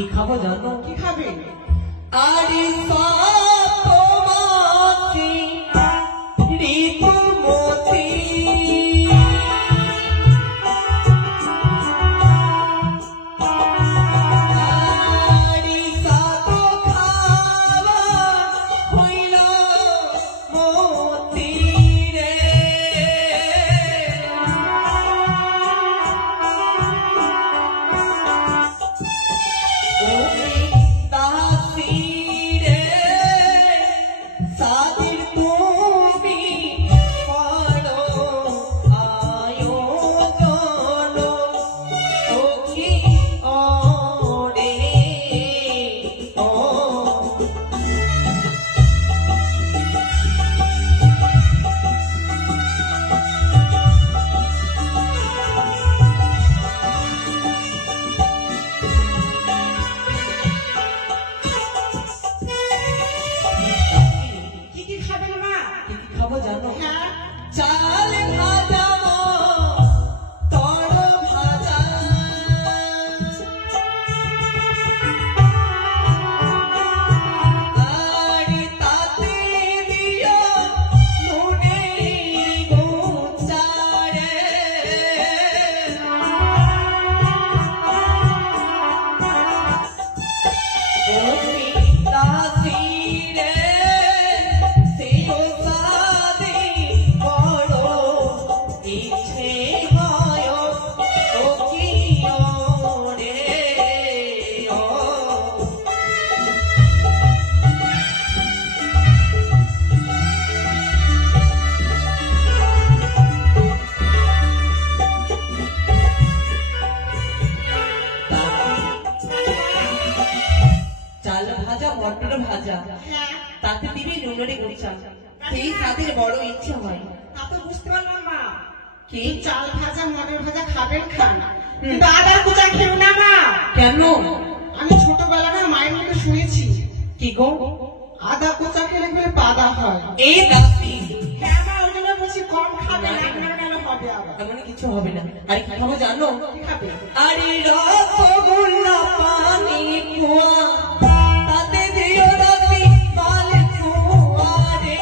কি খাবো জানো? কি খাবে? আরে সাতমাছি রিপুমতি আরে সাতো খাওয়া হইল মতি রে চাল ভাজা তর ভাজা আর তাতে দিও নুনের গোচারে ও পিতাজি রে সেও চাল ভাজা মটর ভাজা তাতে দিবি নুনের গোচা সেই তাদের বড় ইচ্ছা হয়। তা তো বুঝতে পারলাম মা। কি চাল ভাজা মটর ভাজা খাবেন খান, কিন্তু আদার কুচা খেও না মা। কেন? আমি ছোটবেলা না মায়ের মুখে শুনেছি। কি গো? আদা কুচা খেলে বলে পাদা হয়। এই দাসি হ্যাঁ মা, ওই জন্য বলছি কম খাবে, আপনার কেন হবে আবার? এমন কিছু হবে না। আর কি খাবো জানো? কি খাবে? আরে রসগোল্লা পানি কুয়া তাতে দিও রাতি মাল কুয়া রে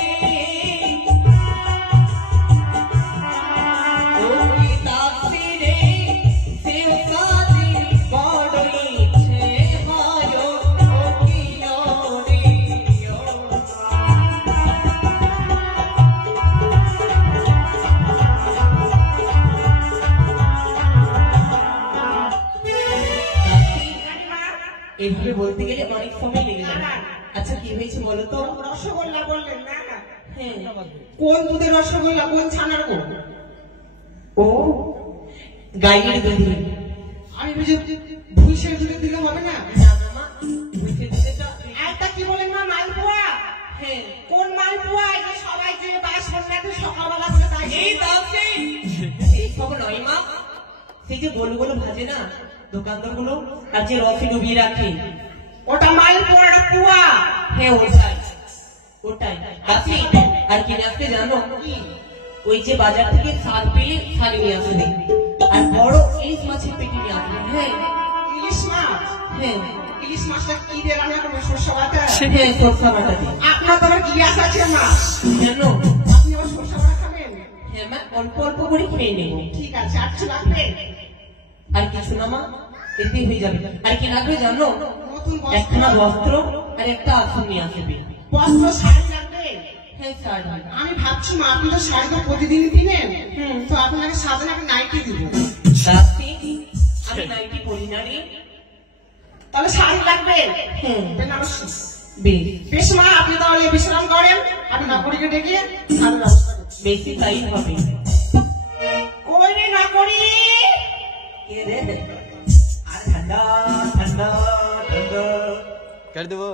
ও কি দাসি রে সেও সাজি বড় ইচ্ছে হয় ও কি রে এভাবে বলতে গেলে অনেক সময় লেগে যাবে। আচ্ছা কি হয়েছে বলো তো? রসগোল্লা বললেন না? হ্যাঁ। কোন দুধের রসগোল্লা, কোন ছানার গো? ও গাইয়ের দুধে। আমি বুঝি ভুষের দুধে দিলে হবে না? একটা কি বলেন মা, মালপোয়া? হ্যাঁ। কোন মালপোয়া? যে সবাই যে বাস সন্ধ্যাতে সকালবেলা করে তাই এই দাসি এই সব নয় মা, সেই যে গোল গোল ভাজে না দোকানদার গুলো আর যে রসে ডুবিয়ে রাখে ওটা মালপোয়া না পোয়া? হ্যাঁ ওটাই ওটাই। দাসি আর কিনে আসতে জানো? ওই যে বাজার থেকে শাল পেয়ে শাল নিয়ে আসবে আর বড় ইলিশ মাছের পেটি নিয়ে আসবে। হ্যাঁ ইলিশ মাছ? হ্যাঁ। ইলিশ মাছটা কি দিয়ে রান্না করবে? সরষে বাটা? হ্যাঁ সরষা বাটা দিয়ে। আপনার তো আবার গ্যাস আছে মা, কেন? আপনি আবার সরষে বাটা খাবেন? হ্যাঁ মা, অল্প অল্প করে খেয়ে নেব। ঠিক আছে, আর কিছু লাগবে? আর কিছু না মা, এতেই হয়ে যাবে। আর কি লাগবে জানো? নতুন একখানা বস্ত্র আর একটা আসন নিয়ে আসবে। বস্ত্র, শাড়ি লাগবে? হ্যাঁ শাড়ি। আমি ভাবছি মা, আপনি তো শাড়ি তো প্রতিদিনই দিবেন, তো আপনাকে সাজানো একটা নাইটি দিব। দাসি আমি নাইটি পরি না রে। তাহলে শাড়ি লাগবে? বেশ বেশ মা, আপনি তাহলে বিশ্রাম করেন, আমি নাগরিকে ডেকে শাড়ির ব্যবস্থা করছি। বেশি তাই হবে। কই রে নাগরি? কে রে? আর ঠান্ডা ঠান্ডা ঠান্ডা कर दो वो